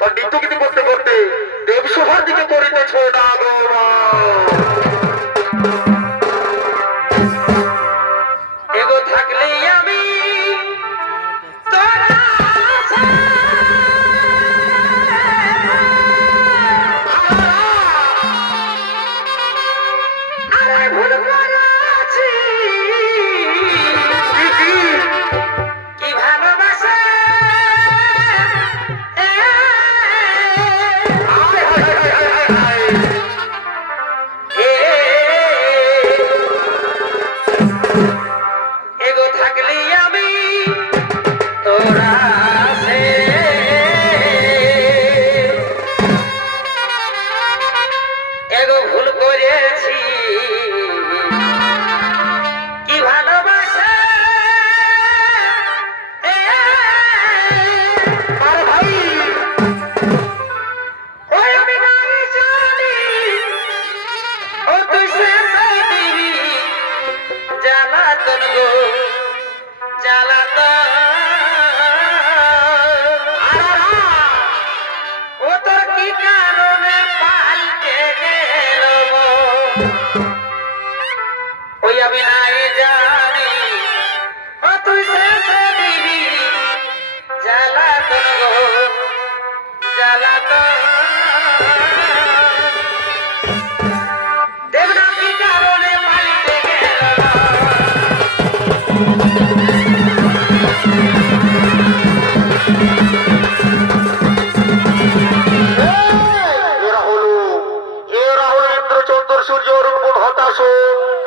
তার নৃত্যগীতি করতে করতে দেবসভার দিকে করিতেছ না গো মা। এগো থাকলেই আমি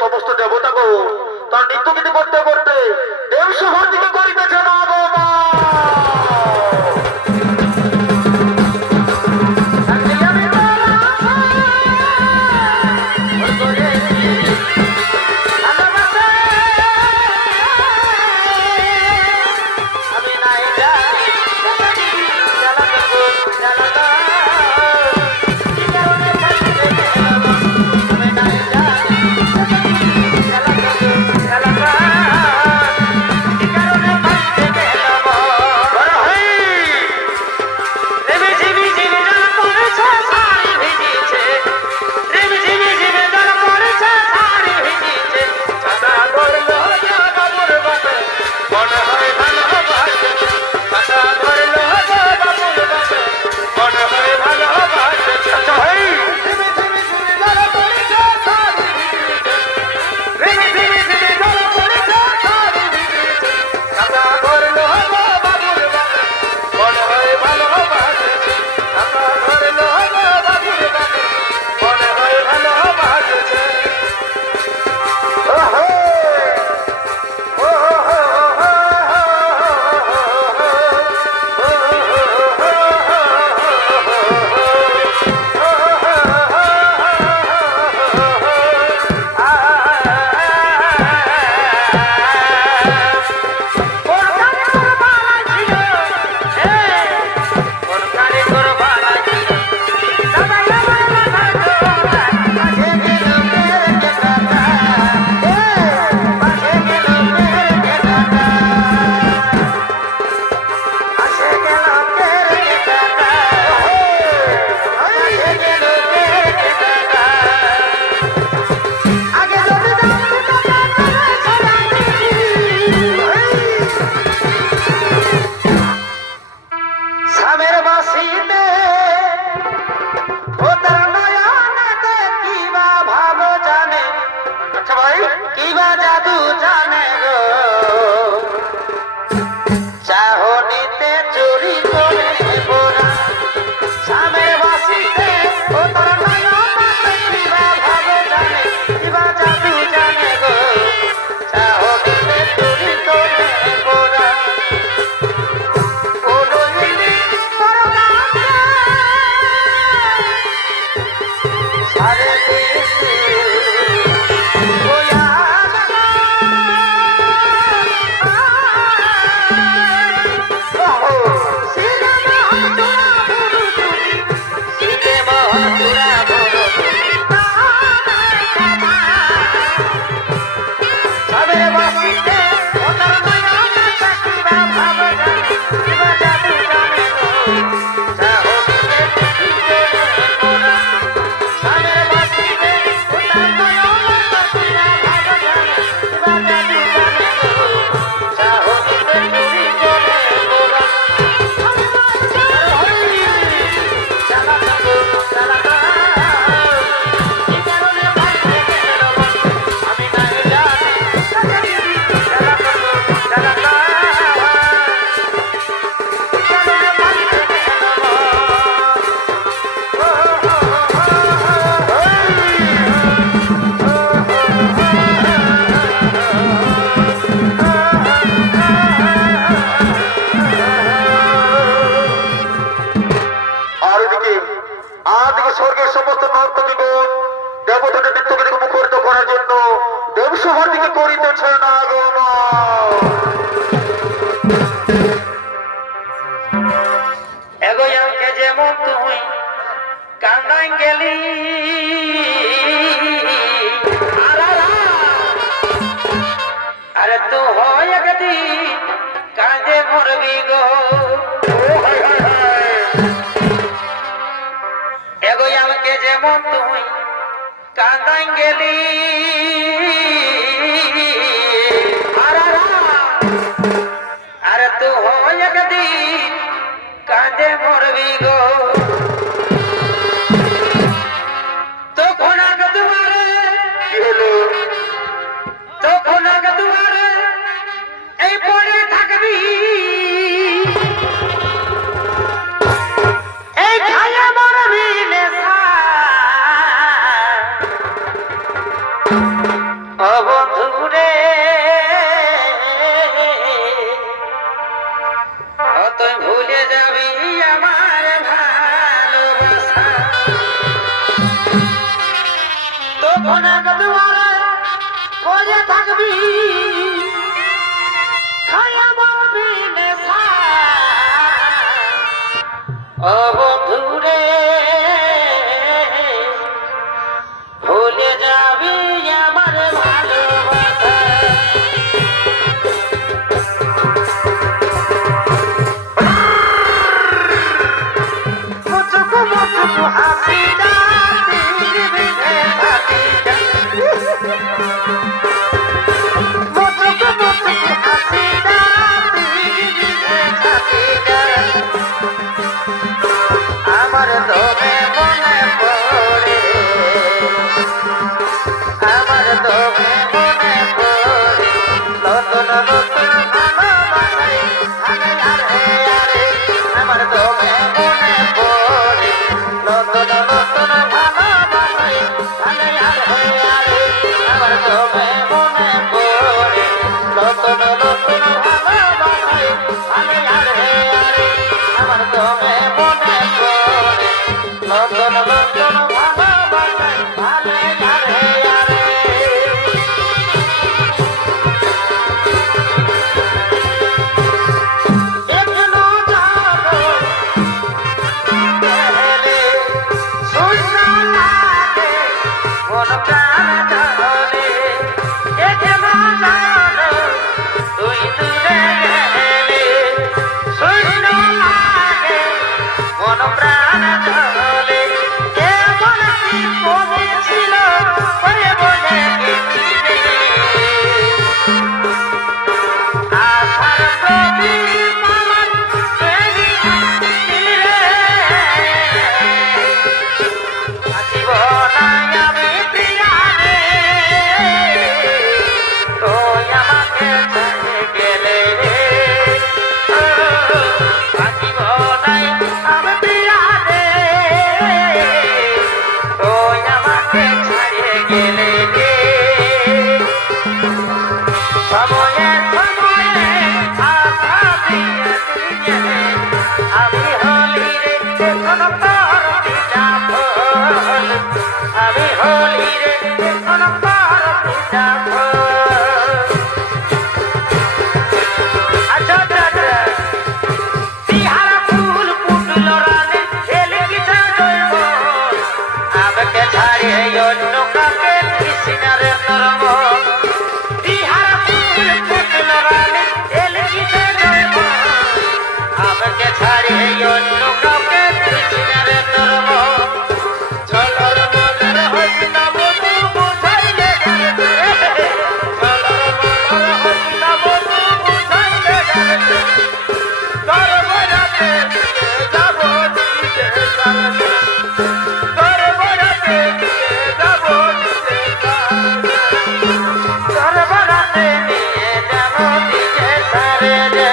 সমস্ত দেবতাগণ তার নৃত্যগীতি করতে করতে দেবসভার দিকে করিতেছে না গো মা। আর এদিকে স্বর্গের সমস্ত নর্তকীগণ দেবতাদের নৃত্যকে মুখরিত করার জন্য দেবসভার দিকে করিতেছে না আগমন। এগোয়াকে যেমন তুই কান্দাই গেলি আরে তু হয় একদিন কাঁদে মরবি গো। এগোয়াকে যেমন তুই কান্দাই গেলি আরে তু হয় একদিন কাঁদে মরবি গো। তখন আগে দুয়ারে কি হলো? তখন আগে দুয়ারে এই পড়ে থাকবি এই খাইয়া মরবি নেশা। ও বন্ধু রে তুই ভুলে যাবি আমার ভালোবাসা। তখন আগে দুয়ারে পড়ে থাকবি খাইয়া মরবি নেশা। ও বন্ধু রে ভুলে যাবি আমার ভালোবাসা। মুচুকু মুচুকু হাসিটা তীর বিধে হাসিটা মুচুকু মুচুকু হাসিটা তীর বিধে হাসিটা আমার তোমে মনে পড়ে আমার তোমে মনে পড়ে নতুন নতুন ভালোবাসাই আরে আরে আরে আমার তোমে মনে পড়ে নতুন নতুন ভালোবাসাই আরে আরে আরে আমার তোমে মনে পড়ে নতুন নতুন ভালোবাসাই আরে আরে আরে আমার তোমে মনে পড়ে নতুন নতুন ভালোবাসাই আরে আরে আরে। এখনো যাবো গেলে শূন্য লাগে মন প্রাণ জ্বলে। এখনো যাবো তুই দূরে গেলে শূন্য লাগে মন প্রাণ জ্বলে। এমন কি কবি ছিল বলে বলে গেছিলে আশার কবি মামার প্রেমী ছিলে। আসিব না আমি প্রিয়ারে তুই আমাকে ছেড়ে গেলে রে। আসিব নাই আমি প্রিয়ারে তুই আমাকে ছেড়ে গেলে রে। সময়ে সময়ে আশা দিয়ে দিয়ে আমি হলি রে এখন তোর পিতা ফল। আমি হলি রে এখন তোর পিতা ফল। আচ্ছা আচ্ছা বিহারা ফুল ফুটল রানে এলে কি জয়ব আমাকে ছাড়িয়ে অন্য কাকে কৃষ্ণারে নরম। বিহারা ফুল ফুটল রানে এলে কি জয়ব আমাকে ছাড়িয়ে অন্য কাকে কৃষ্ণারে নরম। চলর মনের হইনা বধু বুঝাইলে গেছে চলর মনের হইনা বধু বুঝাইলে গেছে তোর বরাতে দিয়ে যাব দিতে সারতে তোর বরাতে দিয়ে যাব দিতে সারতে তোর বরাতে দিয়ে যাব দিতে সারতে।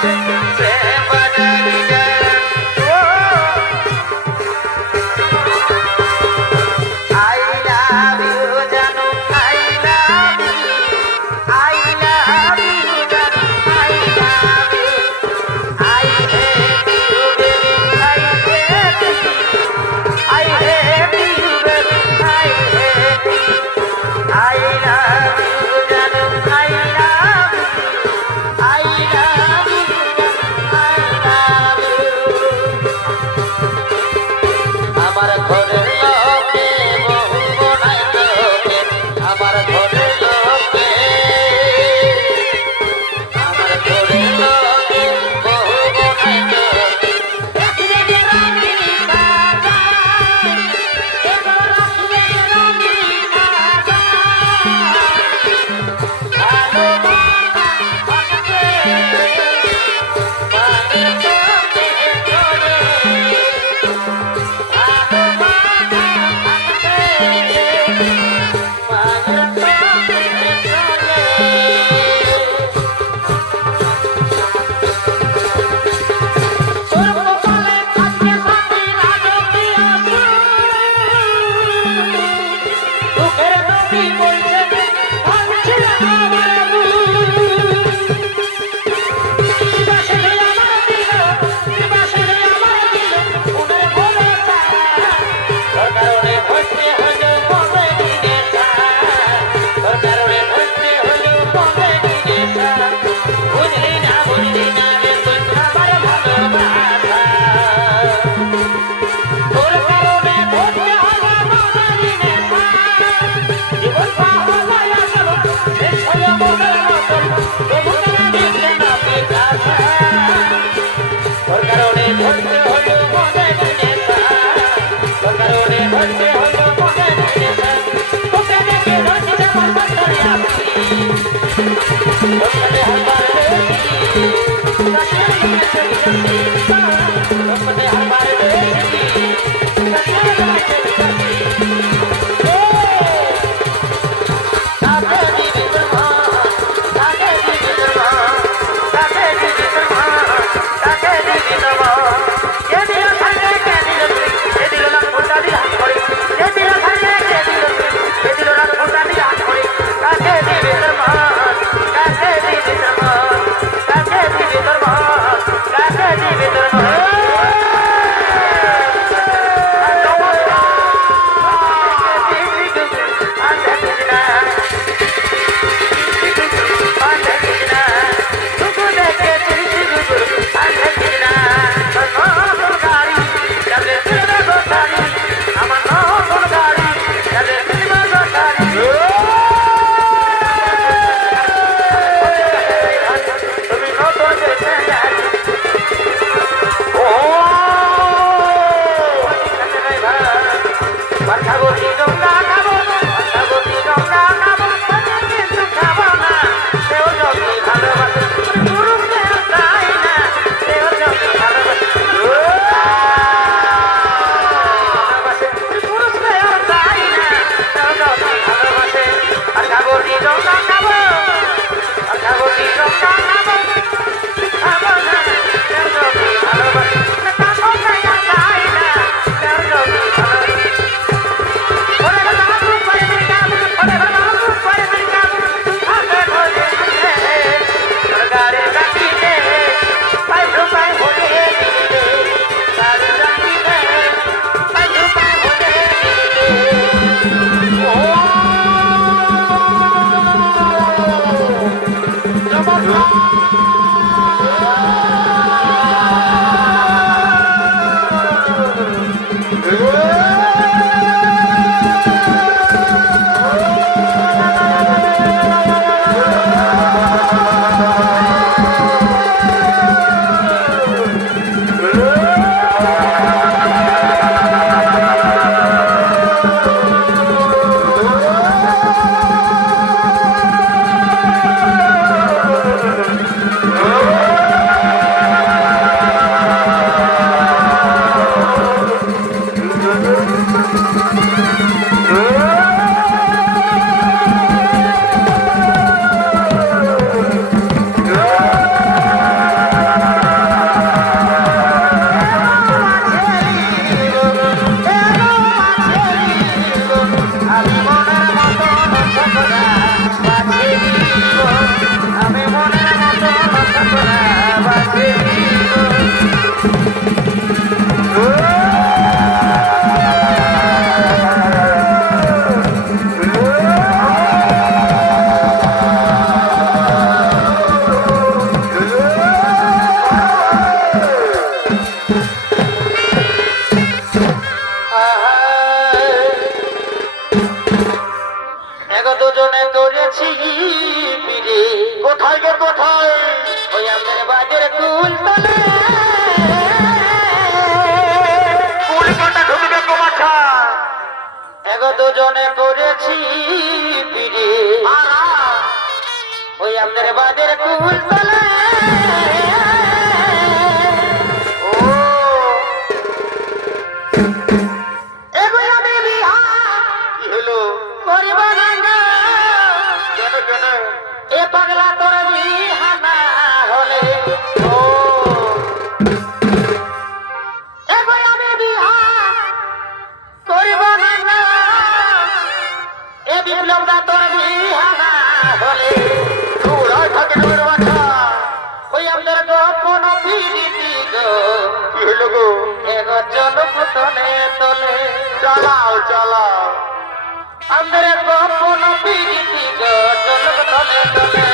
প্রেম বাজারি গান I love you জানো I love you I love you জানো I love you I hate you baby I hate you I hate you baby I hate you I love you জানো I love you I love you I love you আমার ঘরের লোকে বহু বনাই লোকে আমার ঘরের লোকে আমার ঘরের লোকে বহু বনাই লোকে রাখবে রানী সাজা এগো রাখবে রানী সাজা ভালো বাবা থাকবে মানে তোকে ধরে কাকে দিবি দুজনে করেছি পিড়ে ওই আমাদের বাদের কুল তলায় ও এগুলো আমি বিহা কি হলো করিব না গো। কেন কেন এ পাগলা তোর বিহা না হলে ও এগুলো আমি বিহা করিব না গো। এ বিপ্লব দা তোর বিহা না হলে দৌড়ায় থাকে ডোবের বাছা ওই আমাদের গোপন পিড়িতি গো কি হলো গো এগো চলুক তলে তলে চালাও চালাও আমাদের গোপন পিড়িতি গো চলুক তলে তলে